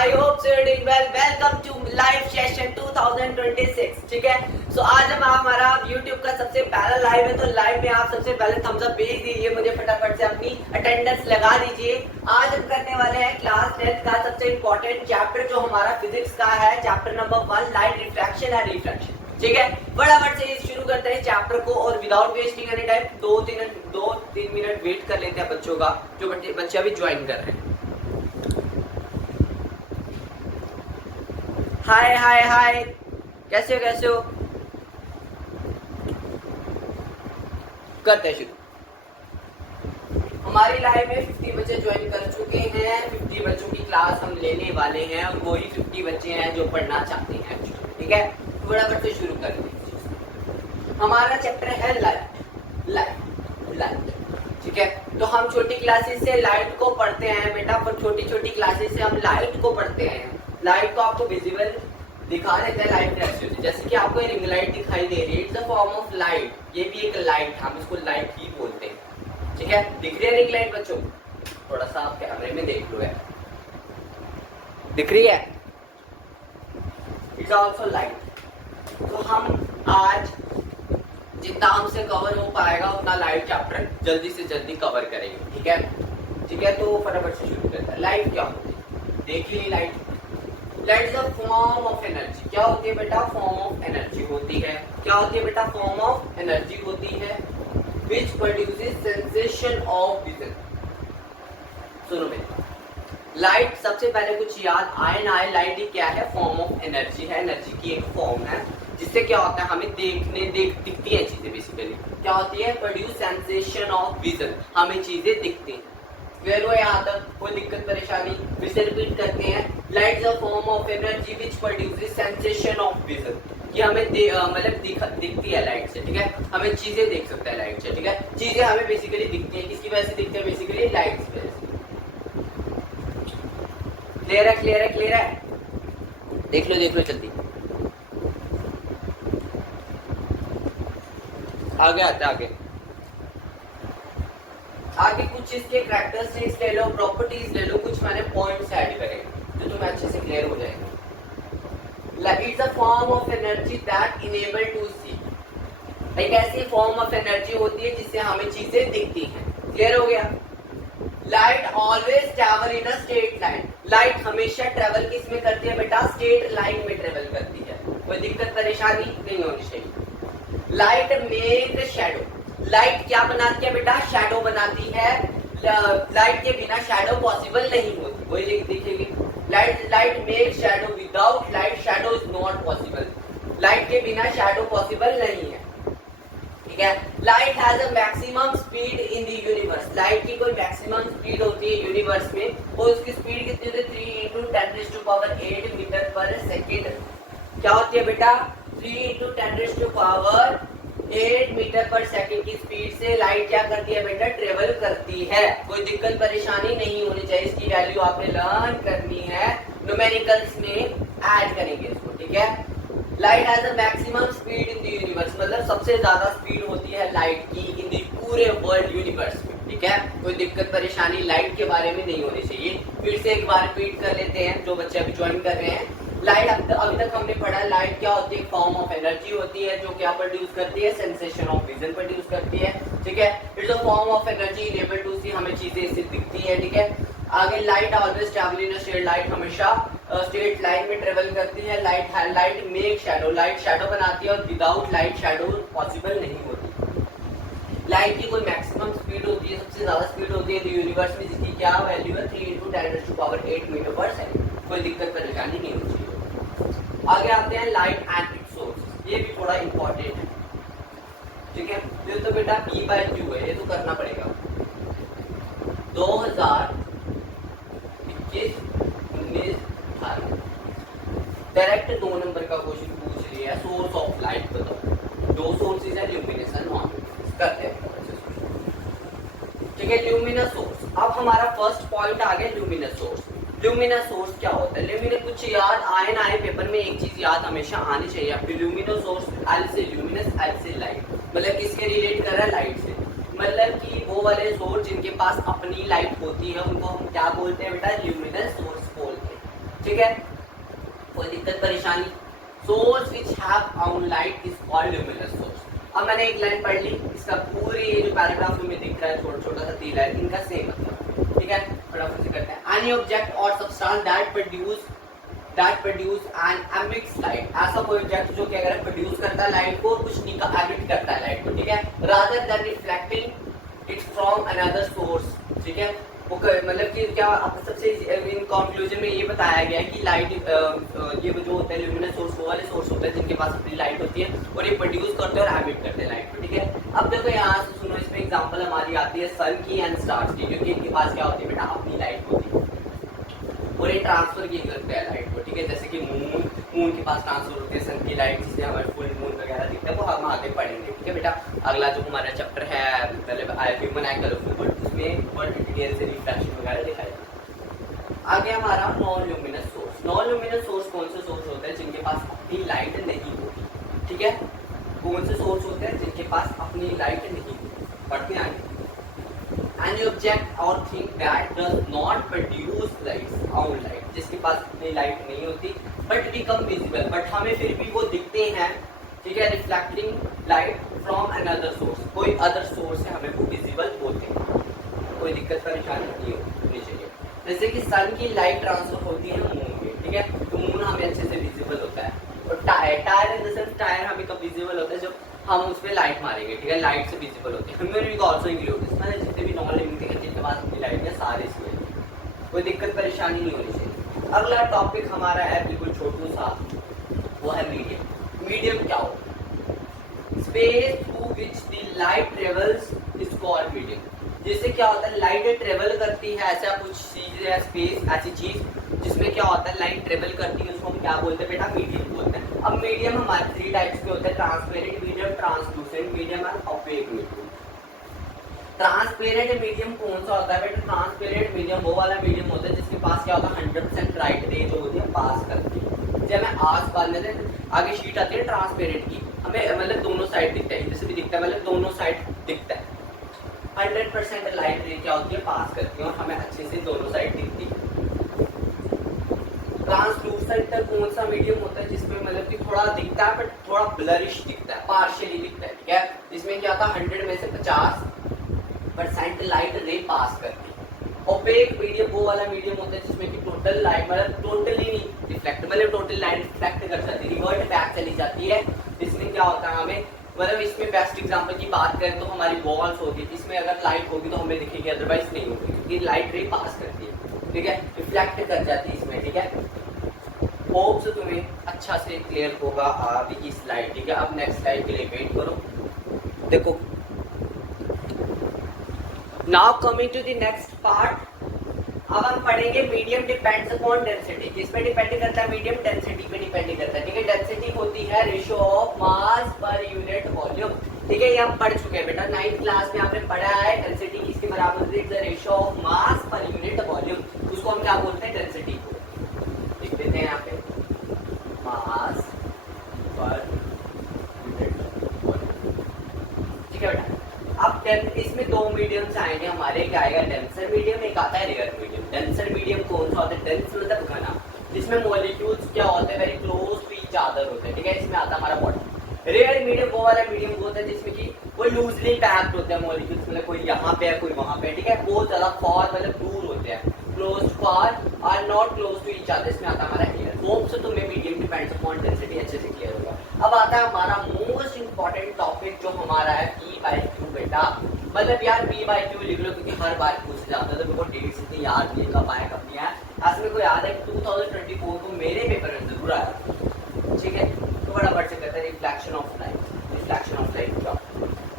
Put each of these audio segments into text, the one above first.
I hope so you doing well. Welcome to live session 2026। ठीक है, सो आज हम हमारा YouTube का सबसे पहला लाइव है, तो लाइव में आप सबसे पहले थम्स अप भेज दीजिए, मुझे फटाफट से अपनी अटेंडेंस लगा दीजिए। आज हम करने वाले हैं क्लास 10 का सबसे इंपॉर्टेंट चैप्टर जो हमारा फिजिक्स का है, chapter number 1 light refraction and reflection. ठीक है, फटाफट से शुरू करते हैं चैप्टर को और without wasting any time 2-3 minute wait कर लेते हैं बच्चों का, जो बच्चे अभी ज्वाइन कर रहे हैं। हाय हाय हाय, कैसे हो? करते हैं शुरू। हमारी लाइव में 50 बच्चे ज्वाइन कर चुके हैं। 50 बच्चों की क्लास हम लेने वाले हैं और वही 50 बच्चे हैं जो पढ़ना चाहते हैं। ठीक है, थोड़ा बच्चे शुरू कर दें। हमारा चैप्टर है लाइट। ठीक है, तो हम छोटी क्लासेस से लाइट को पढ़ते हैं बेटा, पर छोटी क्लासेस से हम लाइट को पढ़ते हैं। लाइट को आपको विजिबल दिखा देते हैं। लाइट कैसे होती है, जैसे कि आपको रिंग लाइट दिखाई दे रही है, it's a form of light. ये भी एक लाइट, हम इसको लाइट ही बोलते हैं। ठीक है, दिख रही है रिंग लाइट बच्चों? थोड़ा सा आप कैमरे में देख लो, है दिख रही है? It's also light. तो हम आज जितना हमसे कवर हो पाएगा उतना लाइट चैप्टर जल्दी से जल्दी कवर करेंगे। ठीक है, तो फटाफट से शुरू करते हैं। लाइट क्या होती है, देखिए light is a form of energy. क्या होती है बेटा? फॉर्म ऑफ एनर्जी होती है। क्या होती है बेटा? फॉर्म ऑफ एनर्जी होती है which produces sensation of vision. सुनो बेटा, लाइट सबसे पहले कुछ याद आए ना आए, लाइट ही क्या है? फॉर्म ऑफ एनर्जी है, एनर्जी की एक फॉर्म है, जिससे क्या होता है हमें दिखती है चीजें। बेसिकली क्या होती है? प्रोड्यूस सेंसेशन ऑफ विजन, हमें चीजें दिखती हैं। क्लियर हो यहाँ तक? कोई दिक्कत परेशानी? फिर से रिपीट करते हैं। Light is a form of energy which produces sensation of vision. ये हमें मतलब दिखती है लाइट से। ठीक है, हमें चीजें देख सकते हैं लाइट से। ठीक है, चीजें हमें बेसिकली दिखती है, किसकी वजह से दिखती है? बेसिकली लाइट की वजह से। क्लियर है? देख लो जल्दी। आगे कुछ इसके कैरेक्टरिस्टिक्स ले लो, प्रॉपर्टीज ले लो, कुछ मैंने पॉइंट्स ऐड करे जो तुम्हें अच्छे से क्लियर हो जाएगा। It's a form of energy that enable to see. एक ऐसी फॉर्म ऑफ एनर्जी होती है जिससे हमें चीजें दिखती हैं। क्लियर हो गया? Light always travel in a straight line. Light हमेशा ट्रैवल किस में करती है बेटा? स्ट्रेट लाइन में ट्रैवल करती है। कोई दिक्कत परेशानी नहीं होनी चाहिए। Light make shadow. लाइट क्या बनाती है बेटा? शैडो बनाती है। लाइट के बिना शैडो पॉसिबल नहीं होती। वही देखिए, light make shadow, without light shadow is not possible. Light के बिना शैडो पॉसिबल नहीं है। ठीक है, light has a maximum speed in the universe. Light की कोई मैक्सिमम स्पीड होती है यूनिवर्स में, और उसकी स्पीड कितनी होती है? 3 × 10⁸ मीटर पर सेकेंड। क्या होती है बेटा? 3 × 10⁸ मीटर पर सेकंड की स्पीड से लाइट क्या करती है बेटा? ट्रेवल करती है। कोई दिक्कत परेशानी नहीं होनी चाहिए। इसकी वैल्यू आपने लर्न करनी है, न्यूमेरिकल्स में ऐड करेंगे इसको। ठीक है, light has a maximum speed in the universe, मतलब सबसे ज्यादा स्पीड होती है लाइट की इन द पूरे वर्ल्ड यूनिवर्स में। ठीक है, कोई दिक्कत परेशानी लाइट के बारे में नहीं होनी चाहिए। फिर से एक बार रिपीट कर लेते हैं जो बच्चे अभी ज्वाइन कर रहे हैं। लाइट अभी तक हमने पढ़ा, लाइट क्या होती है? फॉर्म ऑफ एनर्जी होती है जो क्या प्रोड्यूस करती है? सेंसेशन ऑफ विजन प्रोड्यूस करती है। ठीक है, it's a form of energy enable to see, हमें चीजें इससे दिखती है। ठीक है, आगे light always travel in a straight light, हमेशा स्ट्रेट लाइन में ट्रेवल करती है। Light make shadow, light shadow बनाती है, और विदाउट लाइट शैडो पॉसिबल नहीं होती। लाइट की कोई मैक्सिमम स्पीड होती है, सबसे ज्यादा स्पीड होती है यूनिवर्स में, जिसकी क्या वैल्यू है? 3 × 10⁸ मीटर पर सेकंड। कोई दिक्कत परेशानी नहीं होती। आगे आते हैं लाइट एंड इट्स सोर्स। ये भी थोड़ा इंपॉर्टेंट है। ठीक है, ये तो बेटा P/Q है, ये तो करना पड़ेगा। 2021-19 डायरेक्ट 2 नंबर का क्वेश्चन पूछ लिया। सोर्स ऑफ लाइट बताओ। 2 सोर्सेज है, ल्यूमिनेस और नॉन ल्यूमिनेस। करते हैं। ठीक है, ल्यूमिनस सोर्स। अब हमारा फर्स्ट पॉइंट आ गया ल्यूमिनस सोर्स। ल्यूमिनस सोर्स क्या होता है? ल्यूमिनस कुछ याद आए ना आए, पेपर में एक चीज याद हमेशा आनी चाहिए आपकी। ल्यूमिनस सोर्स एल से ल्यूमिनस, एल से लाइट, मतलब किसके रिलेट कर रहा है? लाइट से। मतलब कि वो वाले सोर्स जिनके पास अपनी लाइट होती है उनको हम क्या बोलते हैं बेटा? ल्यूमिनस सोर्स बोलते हैं। ठीक है, कोई दिक्कत परेशानी? Source which have on light is called luminous source. अब मैंने एक लाइन पढ़ ली, इसका पूरी ये जो पैराग्राफ में दिख रहा है छोटा छोटा सा तीन लाइन, इनका सेम मतलब, ठीक है, फटाफट से करते हैं। एनी ऑब्जेक्ट और substance that produce an emits light, ऐसा कोई ऑब्जेक्ट जो कि अगर प्रोड्यूस करता है लाइट को, कुछ एमिट करता है लाइट को, ठीक है, rather than reflecting it from another source, ठीक है। मतलब कि क्या आपको सबसे इन कंक्लूजन में ये बताया गया है कि लाइट ये जो होता है ल्यूमिनस सोर्स, वो वाले सोर्स होते हैं जिनके पास अपनी लाइट होती है और ये प्रोड्यूस करते हैं और एमिट करते हैं लाइट को, ठीक है। अब देखो यहाँ से सुनो, इसमें एग्जांपल हमारी आती है सन की एंड स्टार्स की, क्योंकि इनके पास क्या होती है बेटा, अपनी लाइट होती है और ये ट्रांसफर की करते हैं लाइट को, ठीक है। जैसे कि मून के पास ट्रांसफर होती है सन की लाइट, जिससे हमारे फुल मून वगैरह दिखता है, वो हम आगे पढ़ेंगे, ठीक है बेटा। अगला जो हमारा चैप्टर है मतलब ह्यूमन आई कलरफुल वर्ल्ड, उसमें वर्ल्ड डिटेल से रिफ्लेक्शन वगैरह दिखाएगा। आगे हमारा non luminous source. Non luminous source कौन से सोर्स होते हैं जिनके पास अपनी लाइट नहीं होती, ठीक है। कौन से सोर्स होते हैं जिनके पास अपनी लाइट नहीं होती, पढ़ते हैं आगे। Any object or thing that does not produce light own light, जिसके पास अपनी लाइट नहीं होती but become visible, but हमें फिर भी वो दिखते हैं, ठीक है, reflecting light from another source, कोई अदर सोर्स है, हमें वो विजिबल होते हैं, कोई दिक्कत परेशानी नहीं होनी चाहिए। जैसे कि सन की लाइट ट्रांसफर होती है मून में, ठीक है, तो मून हमें अच्छे से विजिबल होता है। और tyre in the sense tyre हमें कब विजिबल होता है, जब हम उस पर लाइट मारेंगे, ठीक है, लाइट से विजिबल होती है। ह्यूमन बीइंग आल्सो इंक्लूड, इसमें जितने भी नॉन लिविंग थिंग्स जिनके पास अपनी लाइट है सारे इसमें, कोई दिक्कत परेशानी नहीं होनी चाहिए। अगला टॉपिक हमारा है बिल्कुल छोटू सा, वो है मीडियम। मीडियम क्या हो? Space through which the light travels is called medium. जिससे क्या होता है, लाइट ट्रेवल करती है, ऐसा कुछ चीज है, स्पेस ऐसी चीज जिसमें क्या होता है, लाइट ट्रेवल करती है, उसको हम क्या बोलते हैं बेटा, मीडियम बोलते हैं। अब मीडियम हमारे 3 टाइप्स के होते हैं, ट्रांसपेरेंट मीडियम, ट्रांसलूसेंट मीडियम और ओपेक मीडियम। ट्रांसपेरेंट मीडियम कौन सा होता है बेटा? ट्रांसपेरेंट मीडियम वो वाला मीडियम होता है जिसके पास क्या होता है, 100% लाइट रे जो होती है पास करती है। जब मैं आस-पास में आगे शीट आती है ट्रांसपेरेंट की, हमें मतलब दोनों साइड दिखता है, जैसे भी दिखता है, मतलब दोनों साइड दिखता है, 100% लाइट रे क्या होती है, पास करती है और हमें अच्छे से दोनों साइड दिखती है। ट्रांसलूसेंट कौन सा मीडियम होता है जिसमें मतलब कि थोड़ा दिखता है बट थोड़ा ब्लरिश दिखता है, पार्शियली दिखता है, ठीक है। इसमें क्या था, 100 में से 50% लाइट रे पास करती है। ओपेक मीडियम वो वाला मीडियम होता है जिसमें कि टोटल लाइट मतलब टोटली नहीं रिफ्लेक्ट, मतलब टोटल लाइट रिफ्लेक्ट कर जाती है, रिवर्ट बैक चली जाती है। इसमें क्या होता है, हमें मतलब इसमें बेस्ट एग्जांपल की बात करें तो हमारी वॉल्स होगी, इसमें अगर लाइट होगी तो हमें दिखेगी, अदरवाइज नहीं होगी, क्योंकि लाइट रे पास करती है, ठीक है, रिफ्लेक्ट कर जाती है इसमें, ठीक है। होप से तुम्हें अच्छा से क्लियर होगा अभी की स्लाइड, ठीक है। अब नेक्स्ट स्लाइड के लिए वेट करो। देखो, now coming to the next part, अब हम पढ़ेंगे मीडियम डिपेंड्स अपॉन डेंसिटी। किस पे डिपेंड करता है? मीडियम डेंसिटी पे डिपेंड करता है, ठीक है। डेंसिटी होती है ratio of mass per unit volume, ठीक है, ये हम पढ़ चुके हैं बेटा, 9th क्लास में आपने पढ़ा है। डेंसिटी किसके बराबर होती है? The ratio of mass per unit volume, उसको हम क्या बोलते हैं? डेंसिटी को लिख देते हैं यहाँ पे, मास पर यूनिट वॉल्यूम, ठीक है बेटा। अब इसमें 2 मीडियम्स आएंगे हमारे, क्या आएगा? डेंसर मीडियम, एक आता है रेयर मीडियम। डेंसर मीडियम कौन सा होता है? डेंस मतलब घना, जिसमें मॉलिक्यूल्स क्या होते हैं, very close to each other होते हैं, ठीक है, इसमें आता है हमारा वाटर। रेयर मीडियम वो वाला मीडियम होता है जिसमें कि वो लूजली पैक्ड होते हैं मॉलिक्यूल्स, मतलब कोई यहाँ पे है कोई वहाँ पे, ठीक है, बहुत ज्यादा फार मतलब दूर होते हैं, close far are not close to each other, इसमें आता है हमारा एयर। होप से तुम्हें मीडियम डिपेंड्स अपॉन डेंसिटी अच्छे से क्लियर होगा। अब आता है हमारा मोस्ट इंपॉर्टेंट टॉपिक जो हमारा है P/Q बेटा, मतलब यार P/Q लिख लो क्योंकि हर बार पूछ जाता है, तो मेरे को डेट्स इतनी याद नहीं, कब आया कब नहीं आया। ऐसे मेरे को याद है कि 2024 को मेरे पेपर में जरूर आया, ठीक है। तो फटाफट से कहते हैं reflection of light. Reflection of light क्या?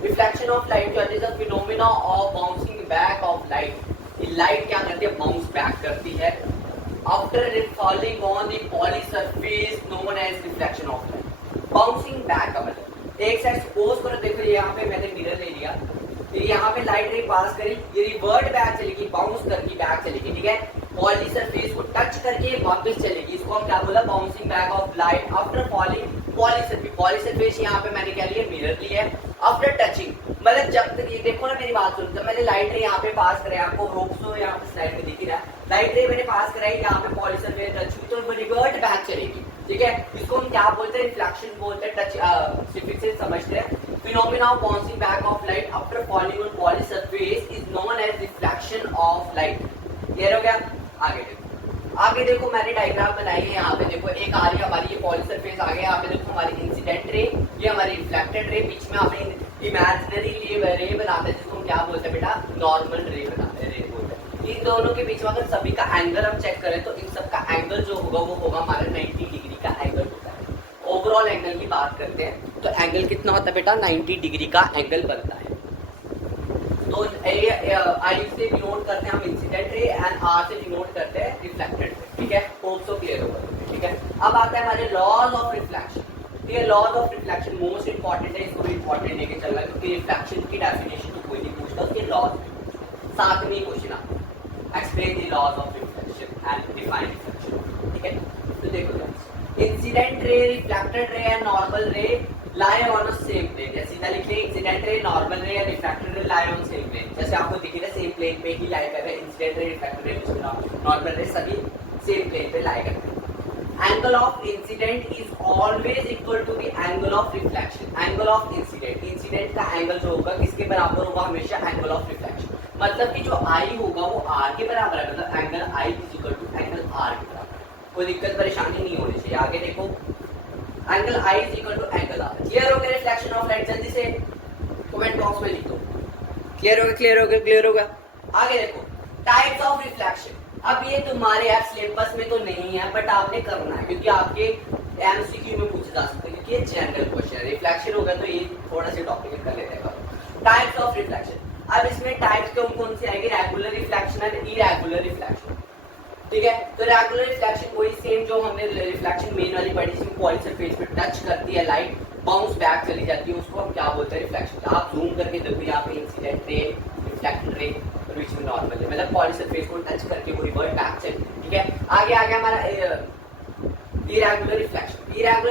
रिफ्लेक्शन ऑफ लाइट जो is a phenomena of bouncing back of light. Light क्या करती है? बाउंस बैक करती है after falling on the poly surface known as reflection of light. Bouncing back का मतलब एक साइड सपोज करो, देखो यहाँ पे मैंने मिरर ले लिया, तो यहाँ पे लाइट रे पास करी, ये रिवर्ट बैक चलेगी, बाउंस करके बैक चलेगी, ठीक है, पॉली सरफेस को टच करके वापस चलेगी, इसको हम क्या बोला? Bouncing back of light after falling poly surface. Poly surface यहाँ पे मैंने क्या लिया? मिरर लिया है। आफ्टर टचिंग मतलब जब तक ये देखो ना, मेरी बात सुनो, जब मैंने लाइट रे यहाँ पे पास करे, आपको होप्स हो यहाँ पे स्लाइड में दिख ही रहा है, लाइट रे मैंने पास कराई, यहाँ पे पॉली सरफेस टच हुई तो वो रिवर्ट बैक चलेगी, ठीक है। इसको हम क्या बोलते हैं, रिफ्लेक्शन बोलते हैं, टच सिर्फ से समझते हैं। Phenomena of bouncing back of light after falling on poly surface is known as reflection of light. Clear हो गया? आगे देखो मैंने डायग्राम बनाई है, यहाँ पे देखो एक आ रही है हमारी ये पॉली सरफेस आ गया, यहाँ पे देखो हमारी इंसिडेंट रे, ये हमारी रिफ्लेक्टेड रे, बीच में हमें इमेजिनरी रे बनाते हैं जिसको हम क्या बोलते हैं बेटा, नॉर्मल रे बनाते हैं, रे बोलते हैं। इन दोनों के बीच में अगर सभी का एंगल हम चेक करें तो इन सब का एंगल जो होगा वो होगा हमारा 90 डिग्री का एंगल होता है। ओवरऑल एंगल की बात करते हैं तो एंगल कितना होता है बेटा, 90 डिग्री का एंगल बनता है। तो आई से डिनोट करते हैं हम इंसिडेंट रे एंड आर से डिनोट करते हैं रिफ्लेक्टेड रे, ठीक है। होप सो क्लियर होगा, ठीक है। अब आता है हमारे लॉज ऑफ रिफ्लेक्शन, ठीक है। Laws of reflection most important है, इसको भी इंपॉर्टेंट लेके चलना क्योंकि रिफ्लेक्शन की डेफिनेशन तो कोई नहीं पूछता, उसके लॉज साथ में ही क्वेश्चन आता है। Explain the laws of reflection and define reflection, ठीक है। तो देखो incident ray, reflected ray and normal ray lie on a same plane, या सीधा लिख ले इंसिडेंट रे, नॉर्मल रे या reflected ray lie on same plane, जैसे आपको दिखेगा सेम प्लेन पे ही लाई कर रहे हैं। इंसिडेंट रे, रिफ्लेक्टेड रे, नॉर्मल रे सभी सेम प्लेन पे लाई करते हैं। Angle of incident is always equal to the angle of reflection. Angle of incident, incident का एंगल जो होगा किसके बराबर होगा, हमेशा एंगल ऑफ रिफ्लेक्शन। मतलब कि जो आई होगा वो आर के बराबर है, मतलब angle I is equal to angle R के बराबर। कोई दिक्कत परेशानी नहीं होनी चाहिए। आगे देखो angle I is equal to angle R। Clear हो गया रिफ्लेक्शन ऑफ लाइट? जल्दी से कमेंट बॉक्स में लिख दो। क्लियर हो गया, क्लियर हो गया, क्लियर हो गया। आगे देखो टाइप्स ऑफ रिफ्लेक्शन। अब ये तुम्हारे ऐप सिलेबस में तो नहीं है बट आपने करना है क्योंकि आपके एमसीक्यू में पूछे जा सकते हैं क्योंकि ये जनरल क्वेश्चन है। रिफ्लेक्शन होगा तो ये थोड़ा सा टॉपिक कर लेते हैं। टाइप्स ऑफ रिफ्लेक्शन, अब इसमें टाइप्स कौन कौन से आएंगे, regular reflection and irregular reflection, ठीक है। तो रेगुलर रिफ्लेक्शन वही सेम जो हमने रिफ्लेक्शन मेन वाली पढ़ी, जिसमें पॉली सरफेस पे टच करती है लाइट, बाउंस बैक चली जाती है, उसको हम क्या बोलते हैं, रिफ्लेक्शन। आप जूम करके देखो यहाँ पे इंसिडेंट रे, रिफ्लेक्टेड रे, बीच में नॉर्मल है, मतलब पॉली सरफेस को टच करके वो रिवर्ट बैक चली, ठीक है। आगे आ गया हमारा इरेगुलर रिफ्लेक्शन। इरेगुलर